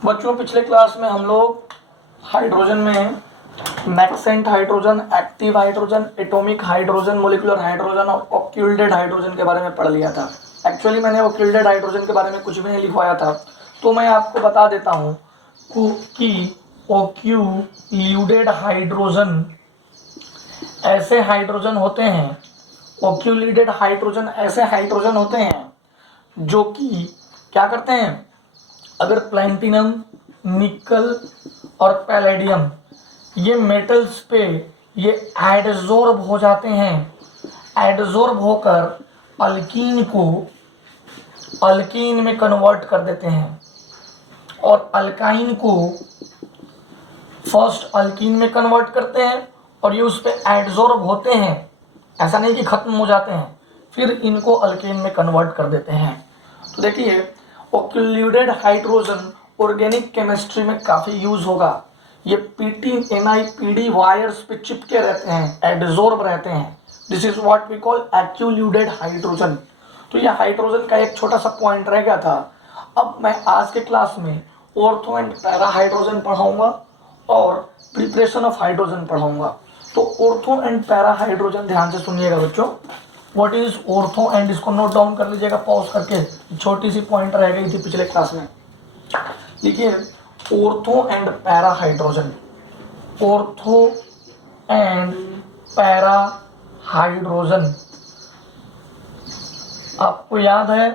बच्चों पिछले क्लास में हम लोग हाइड्रोजन में maxent hydrogen, active hydrogen, atomic hydrogen, molecular hydrogen और ऑक्यूल्डेड हाइड्रोजन के बारे में पढ़ लिया था। एक्चुअली मैंने ऑक्यूल्डेड हाइड्रोजन के बारे में कुछ भी नहीं लिखवाया था, तो मैं आपको बता देता हूँ कि ऑक्यूल्यूडेड हाइड्रोजन ऐसे हाइड्रोजन होते हैं, ऑक्यूल्यूडेड हाइड्रोजन ऐसे हाइड्रोजन होते हैं जो कि क्या करते हैं, अगर प्लैटिनम, निकल और पैलेडियम ये मेटल्स पे ये एडजॉर्ब हो जाते हैं, एडजॉर्ब होकर अल्कीन को अल्कीन में कन्वर्ट कर देते हैं और अल्काइन को फर्स्ट अल्कीन में कन्वर्ट करते हैं और ये उस पर एडजॉर्ब होते हैं, ऐसा नहीं कि खत्म हो जाते हैं, फिर इनको अल्केन में कन्वर्ट कर देते हैं। तो देखिए ऑक्यूल्यूडेड हाइड्रोजन ऑर्गेनिक केमिस्ट्री में काफ़ी यूज होगा। ये पीटी एनआई पीडी वायर्स पे चिपके रहते हैं, एडजॉर्ब रहते हैं। This is what we call occluded hydrogen. तो ये हाइड्रोजन का एक छोटा सा पॉइंट रह गया था। अब मैं आज के क्लास में ऑर्थो एंड पैरा हाइड्रोजन पढ़ाऊंगा और प्रिपरेशन ऑफ हाइड्रोजन पढ़ाऊंगा। तो ऑर्थो एंड पैरा हाइड्रोजन ध्यान से सुनिएगा बच्चों। व्हाट इज ऑर्थो एंड, इसको नोट डाउन कर लीजिएगा पॉज करके, छोटी सी पॉइंट रह गई थी पिछले क्लास में। देखिए ortho and para hydrogen, ortho and para hydrogen आपको याद है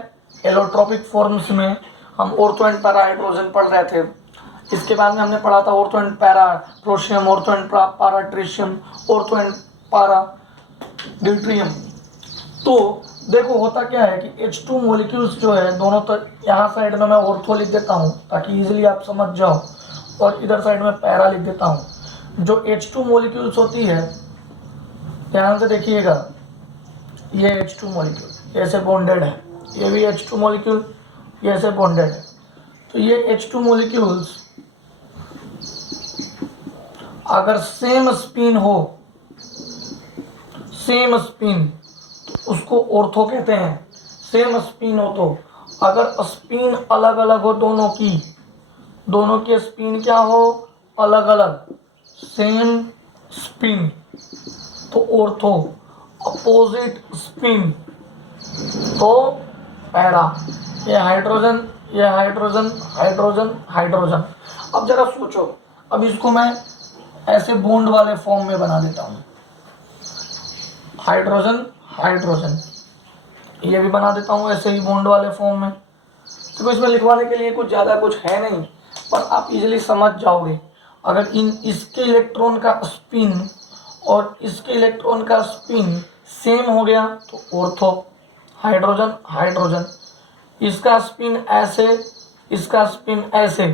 एलोट्रोपिक फॉर्म्स में हम ऑर्थो एंड पैरा हाइड्रोजन पढ़ रहे थे। इसके बाद में हमने पढ़ा था ortho and para tritium, ortho and para tritium, ortho and para deuterium. तो देखो होता क्या है कि H2 मॉलिक्यूल्स जो है दोनों, तो यहाँ साइड में मैं ऑर्थो लिख देता हूँ ताकि इजीली आप समझ जाओ, और इधर साइड में पैरा लिख देता हूँ। जो H2 मॉलिक्यूल्स होती है, ध्यान से देखिएगा, ये H2 मॉलिक्यूल ऐसे बॉन्डेड है, ये भी H2 मॉलिक्यूल ये ऐसे बॉन्डेड है। तो ये H2 मॉलिक्यूल्स अगर सेम स्पिन हो, सेम स्पिन, तो उसको ऑर्थो कहते हैं। सेम स्पिन हो तो, अगर स्पिन अलग अलग हो दोनों की स्पिन क्या हो, अलग अलग, सेम स्पिन तो ऑर्थो, अपोजिट स्पिन तो पैरा। ये हाइड्रोजन, ये हाइड्रोजन, हाइड्रोजन, हाइड्रोजन। अब जरा सोचो, अब इसको मैं ऐसे बॉन्ड वाले फॉर्म में बना देता हूँ, हाइड्रोजन हाइड्रोजन, ये भी बना देता हूँ ऐसे ही बॉन्ड वाले फॉर्म में। तो इसमें लिखवाने के लिए कुछ ज़्यादा कुछ है नहीं, पर आप इजीली समझ जाओगे। अगर इसके इलेक्ट्रॉन का स्पिन और इसके इलेक्ट्रॉन का स्पिन सेम हो गया तो ऑर्थो, हाइड्रोजन हाइड्रोजन। इसका स्पिन ऐसे, इसका स्पिन ऐसे,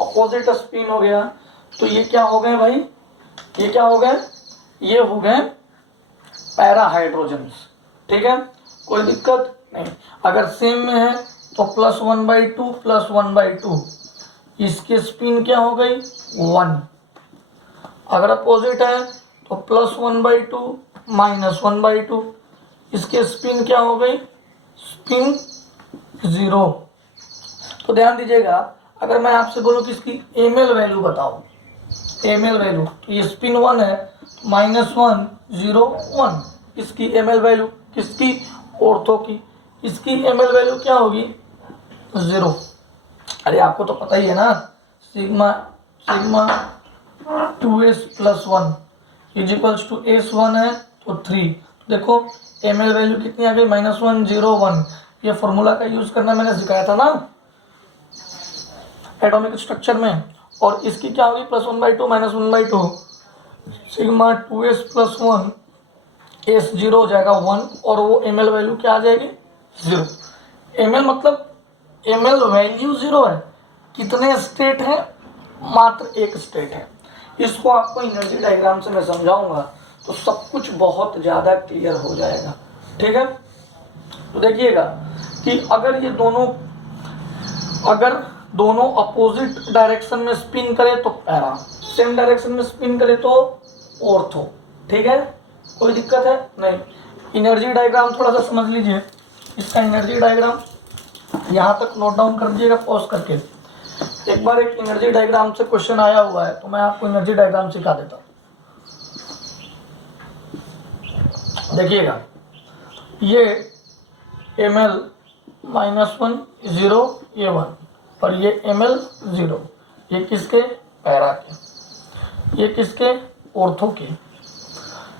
अपोजिट स्पिन हो गया तो ये क्या हो गए भाई, ये क्या हो गए, ये हो गए पैरा हाइड्रोजन। ठीक है, कोई दिक्कत नहीं। अगर सेम में है तो +1/2 +1/2, इसकी स्पिन क्या हो गई 1। अगर अपोजिट है तो +1/2 -1/2, इसकी स्पिन क्या हो गई, स्पिन 0। तो ध्यान दीजिएगा, अगर मैं आपसे बोलूं कि इसकी ml वैल्यू बताओ, ml वैल्यू, तो ये स्पिन 1 है, -1 0 1, इसकी ml वैल्यू, किसकी, ऑर्थो की, इसकी ml वैल्यू क्या होगी 0। अरे आपको तो पता ही है ना, सिग्मा 2s + 1 = s1 है तो 3। देखो ml वैल्यू कितनी आ गई, -1 0 1। ये फॉर्मूला का यूज करना मैंने सिखाया था ना एटॉमिक स्ट्रक्चर में। और इसकी क्या होगी, +1/2 -1/2, सिग्मा 2s + 1 S0 हो जाएगा 1, और वो ml वैल्यू क्या आ जाएगी 0। ml मतलब ml वैल्यू 0 है। कितने स्टेट है, मात्र एक स्टेट है। इसको आपको एनर्जी डायग्राम से मैं समझाऊंगा तो सब कुछ बहुत ज़्यादा क्लियर हो जाएगा। ठीक है, तो देखिएगा कि अगर ये दोनों, अगर दोनों अपोजिट डायरेक्शन में स्पिन करे तो पैरा, सेम डायरेक्शन में स्पिन करे तो ऑर्थो। ठीक है, कोई दिक्कत है नहीं। एनर्जी डायग्राम थोड़ा सा समझ लीजिए, इसका एनर्जी डायग्राम यहाँ तक नोट डाउन कर दीजिएगा पॉज करके। एक बार एक एनर्जी डायग्राम से क्वेश्चन आया हुआ है, तो मैं आपको एनर्जी डायग्राम सिखा देता हूँ। देखिएगा, ये ml -1 0 ये 1 और ये ml 0, ये किसके? पैरा के, ये किसके? ऑर्थो के।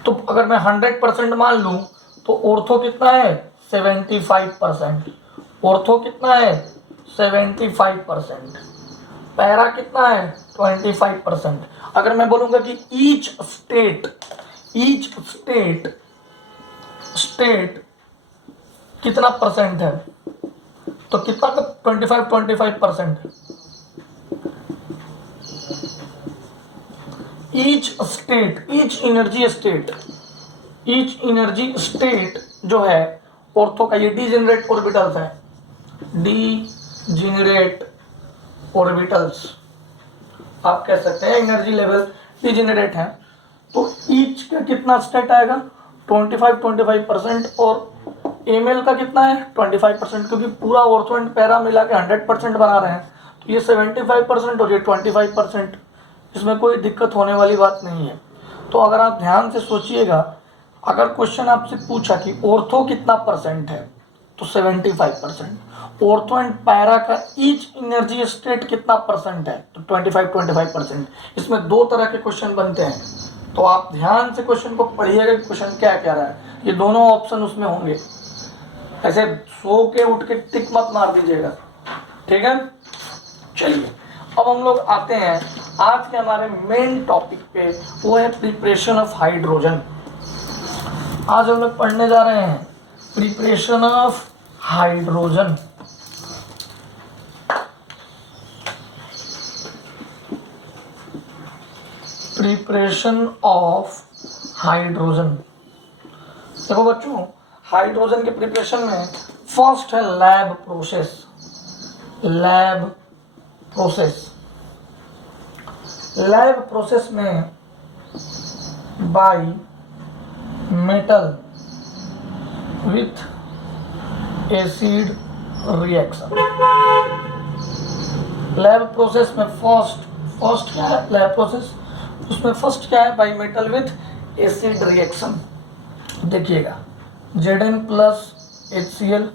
तो अगर मैं 100% मान लूं तो ऑर्थो कितना है? 75%। ऑर्थो कितना है? 75%। पैरा कितना है? 25%। अगर मैं बोलूंगा कि ईच स्टेट कितना परसेंट है, तो कितना का 25% ईच एनर्जी स्टेट जो है ऑर्थो का, ये डीजेनरेट ऑर्बिटल्स है, डीजेनरेट ऑर्बिटल्स आप कह सकते हैं, एनर्जी लेवल डीजेनरेट है। तो ईच का कितना स्टेट आएगा? 25% और ml का कितना है? 25%, क्योंकि पूरा ऑर्थो एंड पैरा मिला के 100% बना रहे हैं, तो ये 75% और ये 25%, इसमें कोई दिक्कत होने वाली बात नहीं है। तो अगर आप ध्यान से सोचिएगा, अगर क्वेश्चन आपसे पूछा कि ऑर्थो कितना परसेंट है, तो 75%। ऑर्थो एंड पैरा का ईच एनर्जी स्टेट कितना परसेंट है, तो 25%। इसमें दो तरह के क्वेश्चन बनते हैं, तो आप ध्यान से क्वेश्चन को पढ़िएगा, क्वेश्चन क्या कह रहा है। ये दोनों ऑप्शन उसमें होंगे, ऐसे सो के उठ के टिक मत मार दीजिएगा, ठीक है। चलिए, अब हम लोग आते हैं आज के हमारे मेन टॉपिक पे, वो है प्रिपरेशन ऑफ हाइड्रोजन। आज हम लोग पढ़ने जा रहे हैं preparation of hydrogen. Preparation of hydrogen. देखो बच्चों, हाइड्रोजन के प्रिपरेशन में फर्स्ट है लैब प्रोसेस। लैब प्रोसेस में by metal with acid reaction. Lab process में फर्स्ट क्या है? लैब प्रोसेस, उसमें फर्स्ट क्या है? By metal with acid reaction. देखिएगा, Zn plus HCl,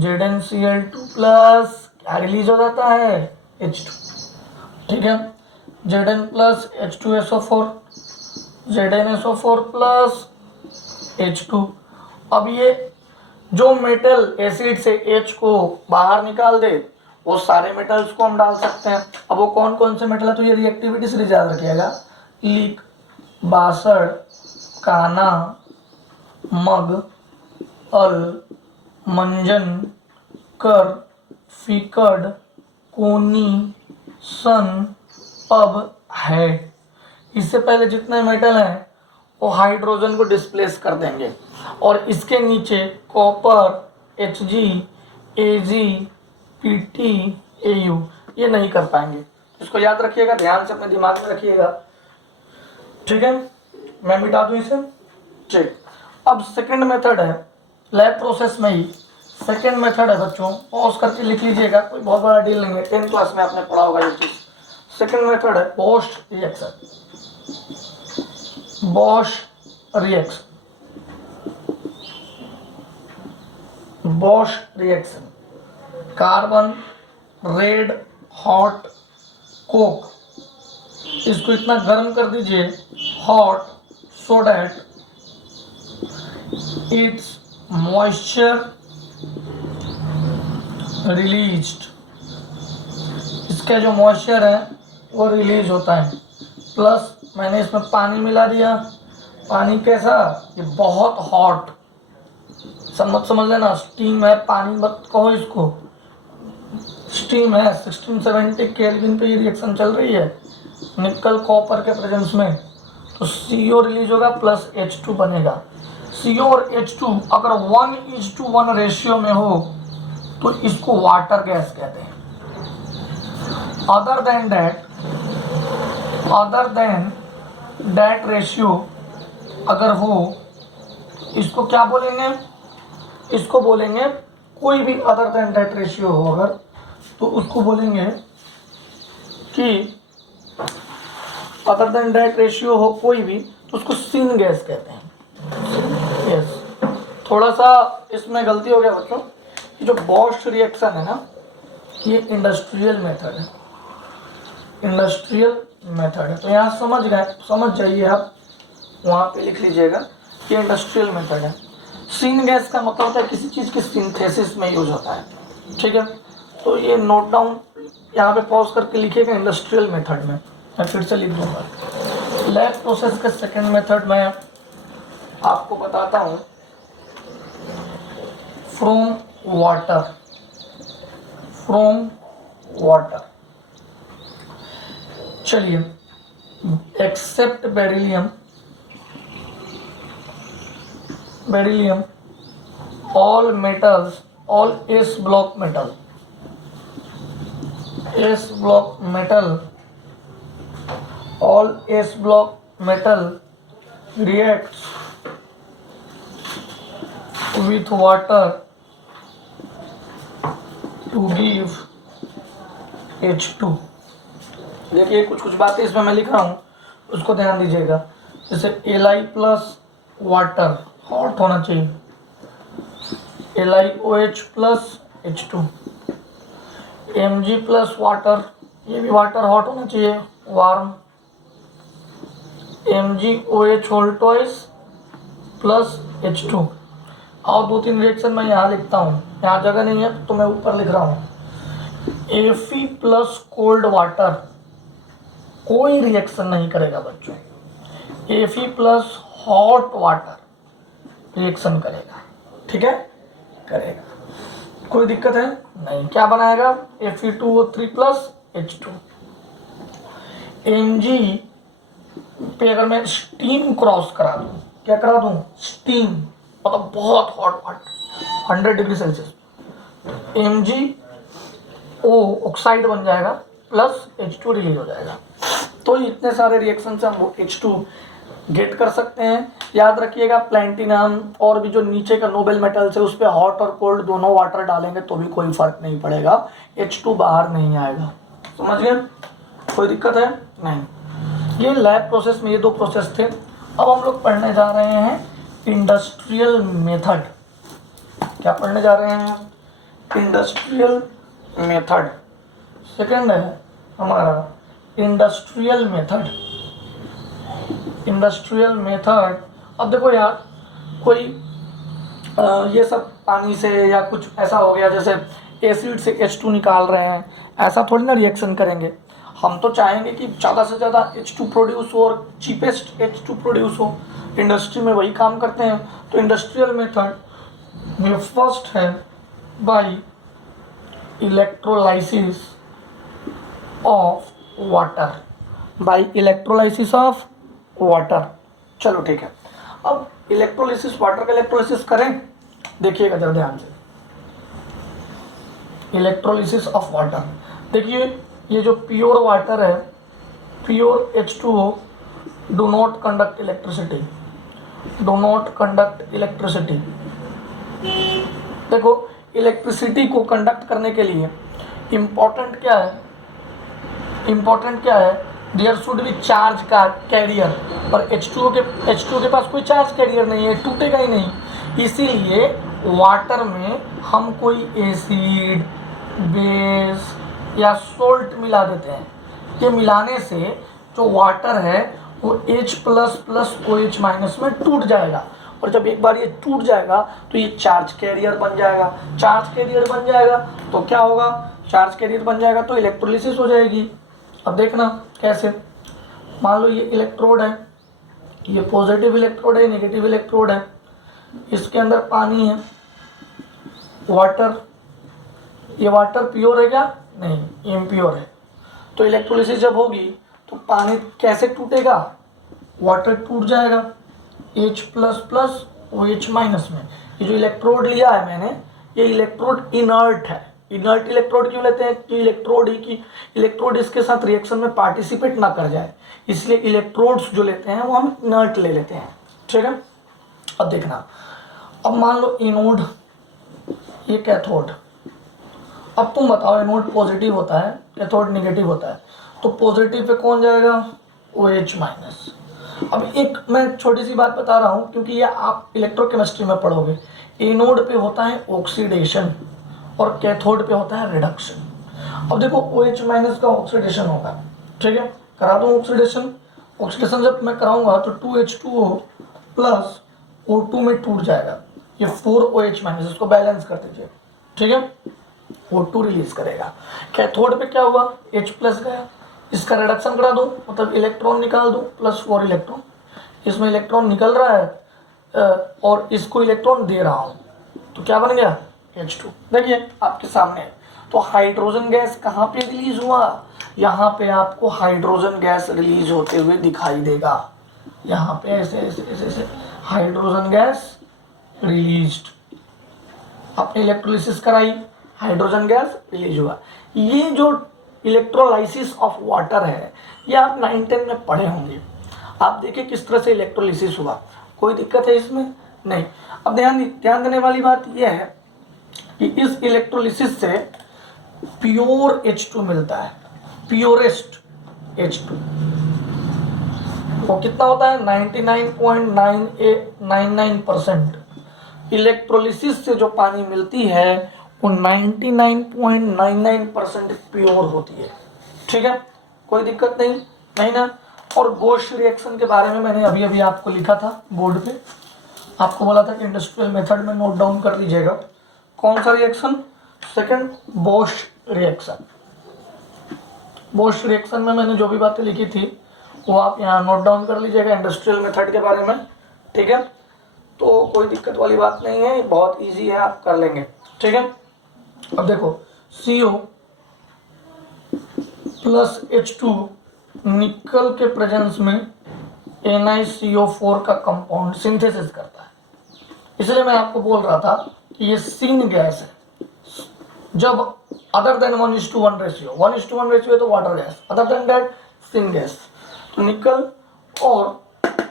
ZnCl2 plus क्या रिलीज हो जाता है? H2, ठीक है। Zn plus H2SO4, ZnSO4 plus H2। अब ये जो मेटल एसिड से H को बाहर निकाल दे, वो सारे मेटल्स को हम डाल सकते हैं। अब वो कौन कौन से मेटल है, तो ये रिएक्टिविटी से याद रखिएगा, लीक, बासड़, काना, मग, अल, मंजन, कर, फिकड, कोनी, सन, पब है। इससे पहले जितने मेटल हैं वो हाइड्रोजन को डिस्प्लेस कर देंगे, और इसके नीचे copper, Hg, Ag, Pt, Au ये नहीं कर पाएंगे। इसको याद रखिएगा, ध्यान से अपने दिमाग में रखिएगा, ठीक है। मैं मिटा दूं इसे, ठीक। अब सेकंड मेथड है लैब प्रोसेस में ही, सेकंड मेथड है बच्चों, पॉज करके लिख लीजिएगा, कोई बहुत बड़ा डील नहीं है, 10th क्लास में आपने पढ़ा होगा ये चीज। सेकंड मेथड है Bosch reaction. Carbon, red hot Coke, इसको इतना गर्म कर दीजिए hot, so that it's moisture released, इसका जो मॉइस्चर है वो रिलीज होता है। प्लस मैंने इसमें पानी मिला दिया, पानी कैसा? ये बहुत हॉट, मत समझ लेना स्टीम है, पानी मत कहो इसको, स्टीम है। 1670 केल्विन पे ये रिएक्शन चल रही है निकल कॉपर के प्रेजेंस में, तो CO रिलीज होगा प्लस H2 बनेगा। CO और H2 अगर 1:1 रेशियो में हो तो इसको वाटर गैस कहते हैं। अदर देन दैट रेशियो अगर हो, इसको क्या बोलेंगे? इसको बोलेंगे, कोई भी अदर देन दैट रेशियो हो अगर, तो उसको बोलेंगे कि अदर देन दैट रेशियो हो कोई भी तो उसको सिन गैस कहते हैं। यस, थोड़ा सा इसमें गलती हो गया बच्चों, ये जो बॉश रिएक्शन है ना, ये इंडस्ट्रियल मेथड है, इंडस्ट्रियल मेथड है। तो यहाँ समझ जाइए आप, वहाँ पे लिख लीजिएगा कि इंडस्ट्रियल मेथड है। सिन गैस का मतलब होता है किसी चीज़ की सिंथेसिस में यूज होता है, ठीक है। तो ये नोट डाउन यहाँ पे पॉज करके लिखिएगा इंडस्ट्रियल मेथड में, मैं फिर से लिख दूंगा। लैब प्रोसेस के सेकेंड मेथड में आपको बताता हूँ, फ्रॉम वाटर। चलिए, except beryllium all metals, all S block metal all S block metal reacts with water to give H2। देखिए कुछ बातें इसमें मैं लिख रहा हूँ, उसको ध्यान दीजिएगा। जैसे Li प्लस वाटर हॉट होना चाहिए, LiOH plus H2, Mg plus water, ये भी वाटर हॉट होना चाहिए, warm, MgOH whole twice plus H2। और 2-3 रिएक्शन मैं यहाँ लिखता हूँ, यहाँ जगह नहीं है तो मैं ऊपर लिख रहा हूँ। Fe प्लस कोल्ड वाटर कोई रिएक्शन नहीं करेगा बच्चों, Fe plus hot water reaction करेगा, ठीक है, करेगा, कोई दिक्कत है नहीं। क्या बनाएगा, Fe2O3 प्लस H2। Mg पे अगर मैं स्टीम क्रॉस करा दूँ, क्या करा दूँ, स्टीम, मतलब बहुत hot water 100 degree Celsius, MgO oxide बन जाएगा प्लस H2 रिलीज हो जाएगा। तो इतने सारे रिएक्शन से हम H2 गेट कर सकते हैं। याद रखिएगा प्लैटिनम और भी जो नीचे का नोबल मेटल्स है उस पर हॉट और कोल्ड दोनों वाटर डालेंगे तो भी कोई फर्क नहीं पड़ेगा, H2 बाहर नहीं आएगा। समझ गए, कोई दिक्कत है नहीं। ये लैब प्रोसेस में ये 2 प्रोसेस थे। अब हम लोग पढ़ने जा रहे हैं इंडस्ट्रियल मेथड। क्या पढ़ने जा रहे हैं, इंडस्ट्रियल मेथड। सेकंड है हमारा इंडस्ट्रियल मेथड। अब देखो यार, कोई ये सब पानी से या कुछ ऐसा हो गया जैसे एसिड से H2 निकाल रहे हैं, ऐसा थोड़ी ना रिएक्शन करेंगे। हम तो चाहेंगे कि ज़्यादा से ज़्यादा H2 प्रोड्यूस हो और चीपेस्ट H2 प्रोड्यूस हो, इंडस्ट्री में वही काम करते हैं। तो इंडस्ट्रियल मेथड में फर्स्ट है बाय इलेक्ट्रोलाइसिस ऑफ वाटर, चलो ठीक है। अब इलेक्ट्रोलिसिस, वाटर का इलेक्ट्रोलिसिस करें, देखिएगा जरा ध्यान से। इलेक्ट्रोलिसिस ऑफ वाटर, देखिए ये जो प्योर वाटर है, pure H2O do not conduct electricity. देखो इलेक्ट्रिसिटी को कंडक्ट करने के लिए इम्पोर्टेंट क्या है, देयर शुड बी चार्ज का कैरियर, पर H2O के पास कोई चार्ज कैरियर नहीं है, टूटेगा ही नहीं। इसीलिए वाटर में हम कोई एसिड, बेस या सोल्ट मिला देते हैं। ये मिलाने से जो वाटर है वो H++ OH- में टूट जाएगा, और जब एक बार ये टूट जाएगा तो ये चार्ज कैरियर बन जाएगा। तो क्या होगा, चार्ज कैरियर बन जाएगा तो इलेक्ट्रोलिसिस हो जाएगी। अब देखना कैसे, मान लो ये इलेक्ट्रोड है, ये पॉजिटिव इलेक्ट्रोड है, नेगेटिव इलेक्ट्रोड है, इसके अंदर पानी है, वाटर, ये वाटर प्योर है क्या, नहीं, इम्प्योर है। तो इलेक्ट्रोलिसिस जब होगी तो पानी कैसे टूटेगा, वाटर टूट जाएगा H++ OH- में। ये जो इलेक्ट्रोड लिया है मैंने, ये इलेक्ट्रोड इनर्ट है। इनर्ट इलेक्ट्रोड क्यों लेते हैं, कि इलेक्ट्रोड इसके साथ रिएक्शन में पार्टिसिपेट ना कर जाए, इसलिए इलेक्ट्रोड्स जो लेते हैं वो हम इनर्ट ले लेते हैं, ठीक है। अब देखना, अब मान लो एनोड, ये कैथोड, अब तुम बताओ, एनोड पॉजिटिव होता है, कैथोड नेगेटिव होता है, तो पॉजिटिव पे कौन जाएगा? OH minus. अब एक मैं छोटी सी बात बता रहा हूँ, क्योंकि ये आप इलेक्ट्रोकेमिस्ट्री में पढ़ोगे। एनोड पे होता है ऑक्सीडेशन और कैथोड पे होता है रिडक्शन। अब देखो OH माइनस का ऑक्सीडेशन होगा, ठीक है, करा दूँ ऑक्सीडेशन। ऑक्सीडेशन जब मैं कराऊंगा तो 2H2O प्लस O2 में टूट जाएगा, ये 4OH माइनस, इसको बैलेंस कर दीजिए, ठीक है। O2 रिलीज करेगा। कैथोड पे क्या हुआ? H प्लस गया, इसका रिडक्शन करा दो, मतलब इलेक्ट्रॉन निकाल दो, +4 इलेक्ट्रॉन। इसमें इलेक्ट्रॉन निकल रहा है और इसको इलेक्ट्रॉन दे रहा हूँ, तो क्या बन गया? H2। देखिए आपके सामने। तो हाइड्रोजन गैस कहाँ पे रिलीज हुआ? यहाँ पे आपको हाइड्रोजन गैस रिलीज होते हुए दिखाई देगा। यहाँ पे ऐसे ऐसे ऐसे ऐसे हाइड्रोजन गैस रिलीज्ड। आपने इलेक्ट्रोलिसिस कराई, हाइड्रोजन गैस रिलीज हुआ। ये जो इलेक्ट्रोलाइसिस ऑफ वाटर है, ये आप 9-10 में पढ़े होंगे। आप देखिए किस तरह से इलेक्ट्रोलिसिस हुआ, कोई दिक्कत है इसमें? नहीं। अब ध्यान देने वाली बात यह है कि इस इलेक्ट्रोलिसिस से प्योर H2 मिलता है, प्योरेस्ट H2। वो कितना होता है? 99.99% इलेक्ट्रोलिसिस से जो पानी मिलती है वो 99.99% प्योर होती है, ठीक है, कोई दिक्कत नहीं, नहीं ना। और गोश रिएक्शन के बारे में मैंने अभी अभी आपको लिखा था बोर्ड पे, आपको बोला था कि इंडस्ट्रियल मेथड में नोट डाउन कर लीजिएगा। कौन सा रिएक्शन? सेकंड, बोश रिएक्शन। बोश रिएक्शन में मैंने जो भी बातें लिखी थी वो आप यहाँ नोट डाउन कर लीजिएगा इंडस्ट्रियल मेथड के बारे में, ठीक है। तो कोई दिक्कत वाली बात नहीं है, बहुत इजी है, आप कर लेंगे, ठीक है। अब देखो CO प्लस H2 निकल के प्रेजेंस में NiCO4 का कंपाउंड सिंथेसिस करता है। इसलिए मैं आपको बोल रहा था कि ये सिन गैस है। जब अदर देन 1:1 रेशियो, 1:1 रेशियो है तो water gas, other than that syn gas. तो निकल और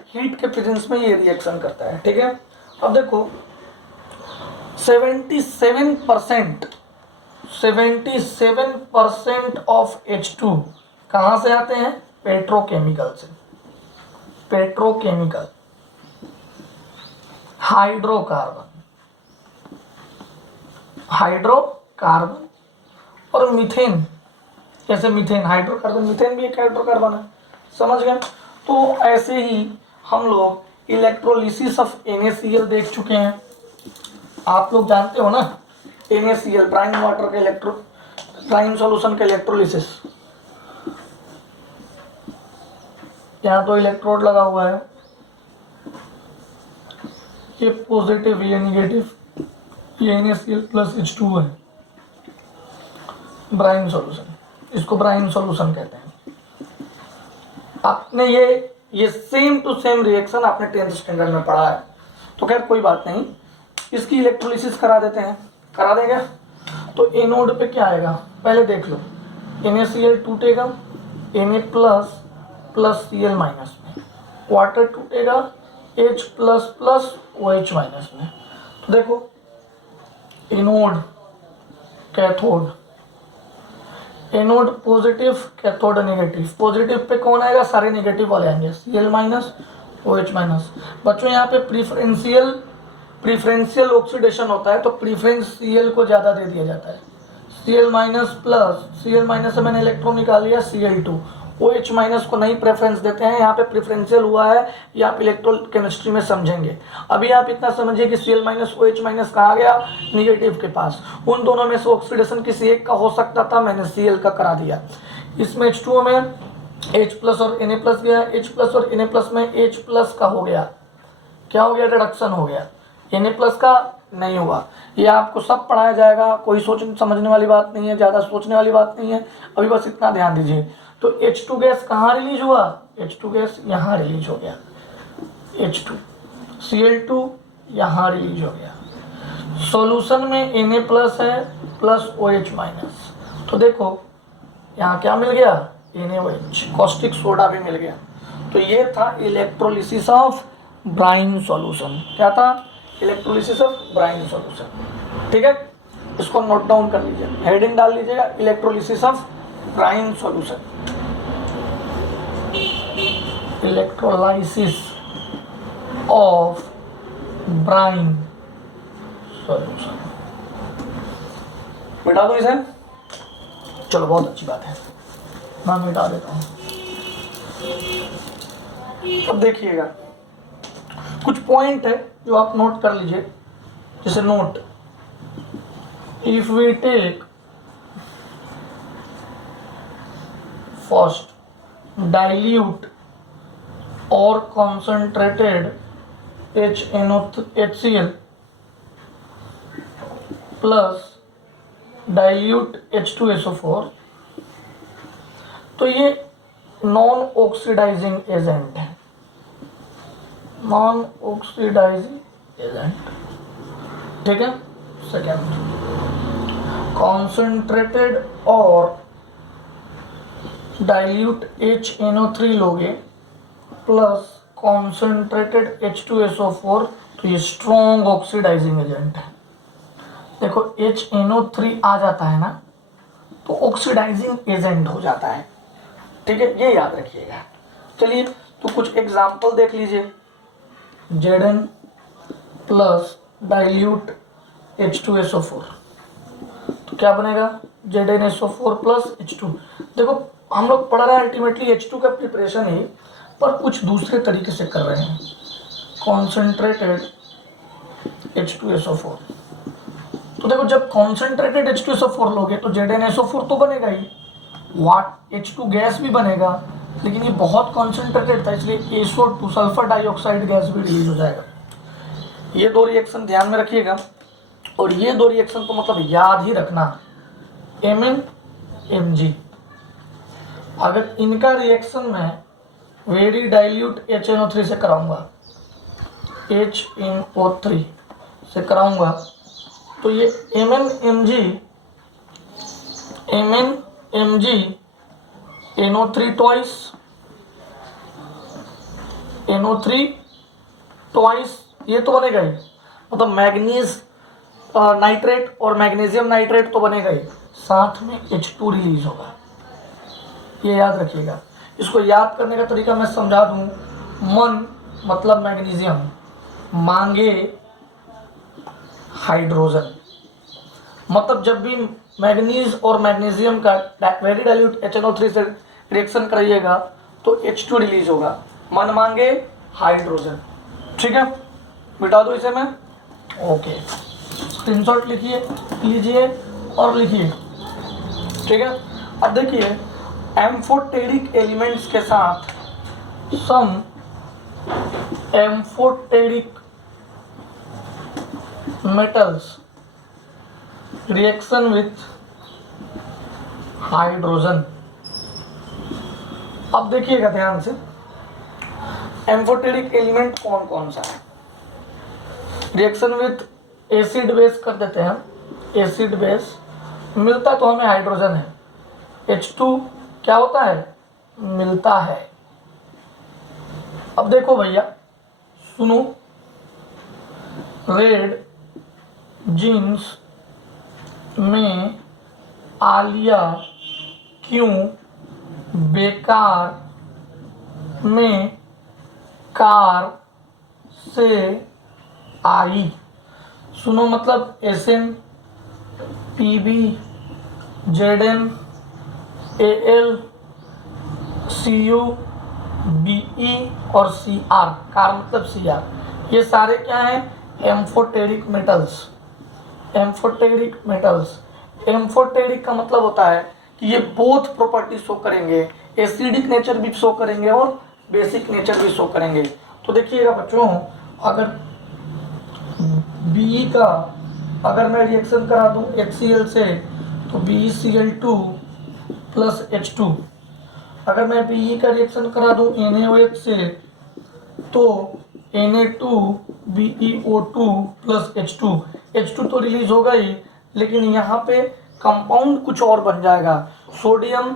हीट के प्रेजेंस में ये रिएक्शन करता है, ठीक है। अब देखो 77% ऑफ H2 कहाँ से आते हैं? पेट्रोकेमिकल से। पेट्रोकेमिकल, हाइड्रोकार्बन और मीथेन। जैसे मीथेन, हाइड्रोकार्बन, मीथेन भी एक हाइड्रोकार्बन है, समझ गए। तो ऐसे ही हम लोग इलेक्ट्रोलिसिस ऑफ NaCl देख चुके हैं। आप लोग जानते हो ना NaCl, ब्राइन वाटर के ब्राइन सॉल्यूशन के इलेक्ट्रोलिसिस। यहाँ तो इलेक्ट्रोड लगा हुआ है, ये पॉजिटिव, ये निगेटिव, ये NaCl प्लस H2 है, ब्राइन सॉल्यूशन, इसको ब्राइन सॉल्यूशन कहते हैं। आपने ये सेम टू सेम रिएक्शन आपने 10th स्टैंडर्ड में पढ़ा है, तो खैर कोई बात नहीं, इसकी इलेक्ट्रोलिसिस करा देते हैं, करा देंगे। तो एनोड पे क्या आएगा पहले देख लो, NaCl टूटेगा Na प्लस Cl माइनस में, वाटर टूटेगा H प्लस OH माइनस में। तो देखो anode cathode, anode positive, cathode negative. Positive pay कौन आएगा? सारे नेगेटिव वाले आएंगे, Cl माइनस OH माइनस। बच्चों यहाँ पे प्रीफरेंशियल ऑक्सीडेशन होता है, तो प्रीफरेंस Cl को ज़्यादा दे दिया जाता है। Cl minus plus, Cl minus से मैंने इलेक्ट्रॉन निकाल लिया Cl2, OH माइनस को नहीं प्रेफरेंस देते हैं। यहाँ पे प्रेफरेंशियल हुआ है, ये आप इलेक्ट्रोकेमिस्ट्री में समझेंगे। अभी आप इतना समझिए कि Cl माइनस OH माइनस कहाँ गया? निगेटिव के पास। उन दोनों में से ऑक्सीडेशन किसी एक का हो सकता था, मैंने Cl का करा दिया। इसमें H2O में H प्लस और Na प्लस गया, H प्लस और Na प्लस में H प्लस का हो गया, क्या हो गया? रिडक्शन हो गया। Na प्लस का नहीं हुआ। ये आपको सब पढ़ाया जाएगा, कोई सोच समझने वाली बात नहीं है, ज़्यादा सोचने वाली बात नहीं है, अभी बस इतना ध्यान दीजिए। तो H2 गैस कहाँ रिलीज हुआ? H2 गैस यहाँ रिलीज हो गया, H2, Cl2 यहाँ रिलीज हो गया। सॉल्यूशन में Na प्लस है प्लस OH माइनस, तो देखो यहाँ क्या मिल गया? NaOH, कॉस्टिक सोडा भी मिल गया। तो ये था इलेक्ट्रोलिसिस ऑफ ब्राइन सॉल्यूशन। क्या था? इलेक्ट्रोलिसिस ऑफ ब्राइन सॉल्यूशन, ठीक है। इसको नोट डाउन कर लीजिए, हेडिंग डाल लीजिएगा electrolysis of brine solution, electrolysis of brine solution. मिटा दो इसे, चलो बहुत अच्छी बात है, मैं मिटा देता हूँ। अब देखिएगा कुछ पॉइंट है जो आप नोट कर लीजिए, जैसे note, if we take first dilute और concentrated HCl plus dilute H2SO4, तो ये नॉन ऑक्सीडाइजिंग एजेंट है, नॉन ऑक्सीडाइजिंग एजेंट, ठीक है। सेकेंड, कॉन्सेंट्रेटेड और डाइल्यूट HNO3 लोगे प्लस कॉन्सेंट्रेटेड H2SO4, तो ये स्ट्रॉन्ग ऑक्सीडाइजिंग एजेंट है। देखो HNO3 आ जाता है ना तो ऑक्सीडाइजिंग एजेंट हो जाता है, ठीक है, ये याद रखिएगा। चलिए तो कुछ एग्जाम्पल देख लीजिए, Zn प्लस डाइल्यूट H2SO4, तो क्या बनेगा ZnSO4 प्लस H2। देखो हम लोग पढ़ रहे हैं अल्टीमेटली H2 का प्रिपरेशन ही, पर कुछ दूसरे तरीके से कर रहे हैं, कॉन्सेंट्रेटेड H2SO4। तो देखो जब कॉन्सेंट्रेटेड H2SO4 लोगे तो ZnSO4 तो बनेगा ही, H2 गैस भी बनेगा, लेकिन ये बहुत कॉन्सेंट्रेटेड था इसलिए SO2 सल्फर डाइऑक्साइड गैस भी रिलीज हो जाएगा। ये दो रिएक्शन ध्यान में रखिएगा, और ये दो रिएक्शन तो मतलब याद ही रखना, Mn Mg। अगर इनका रिएक्शन मैं वेरी डाइल्यूट HNO3 से कराऊंगा, HNO3 से कराऊंगा, तो ये MnMg NO3 ट्वाइस ये तो बनेगा ही, मतलब मैग्नीज नाइट्रेट और मैग्नीशियम नाइट्रेट तो बनेगा ही, साथ में H2 रिलीज होगा, ये याद रखिएगा। इसको याद करने का तरीका मैं समझा दूं, मन मतलब मैग्नीशियम, मांगे हाइड्रोजन, मतलब जब भी मैग्नीज और मैग्नीशियम का वेरी डाइल्यूट HNO3 से रिएक्शन कराइएगा तो H2 रिलीज होगा, मन मांगे हाइड्रोजन, ठीक है। मिटा दो इसे मैं, ओके, स्क्रीनशॉट लीजिए और लिखिए, ठीक है। अब देखिए एम्फोटेरिक एलिमेंट्स के साथ some amphoteric metals reaction with hydrogen. अब देखिएगा ध्यान से, एम्फोटेरिक एलिमेंट कौन कौन सा है, रिएक्शन विथ एसिड बेस कर देते हैं, एसिड बेस मिलता तो हमें हाइड्रोजन है, H2 क्या होता है, मिलता है। अब देखो भैया सुनो, रेड जीन्स में आलिया क्यों बेकार में कार से आई, सुनो मतलब SN PB ZN AL CU BE और CR, कार मतलब CR, ये सारे क्या हैं, amphoteric metals. Amphoteric metals, amphoteric का मतलब होता है कि ये बोथ प्रॉपर्टी शो करेंगे, एसिडिक नेचर भी शो करेंगे और बेसिक नेचर भी शो करेंगे। तो देखिएगा बच्चों, अगर BE का अगर मैं रिएक्शन करा दूं HCl से तो BeCl2 प्लस H2, अगर मैं BE का रिएक्शन करा दूं NaOH से तो Na2BeO2 प्लस H2, H2 तो रिलीज होगा ही, लेकिन यहाँ पे कंपाउंड कुछ और बन जाएगा, सोडियम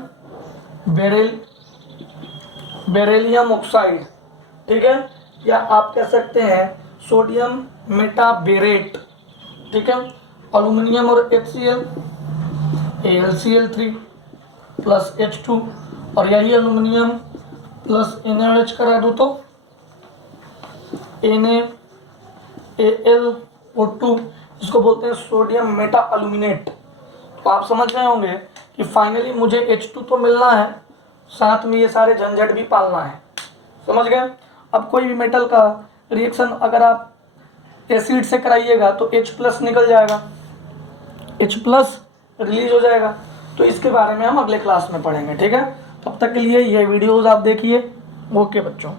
बेरिलियम ऑक्साइड, ठीक है, या आप कह सकते हैं सोडियम मेटाबेरेट, ठीक है। अल्यूमिनियम और HCl, AlCl3 प्लस H2, और यही अल्यूमिनियम प्लस NaOH करा दूँ तो NaAlO2, इसको बोलते हैं सोडियम मेटा अल्यूमिनेट। तो आप समझ रहे होंगे कि फाइनली मुझे H2 तो मिलना है, साथ में ये सारे झंझट भी पालना है। समझ गए। अब कोई भी मेटल का रिएक्शन अगर आप एसिड से कराइएगा तो H प्लस निकल जाएगा, H प्लस रिलीज हो जाएगा। तो इसके बारे में हम अगले क्लास में पढ़ेंगे, ठीक है। तब तक के लिए ये वीडियोज़ आप देखिए। ओके बच्चों।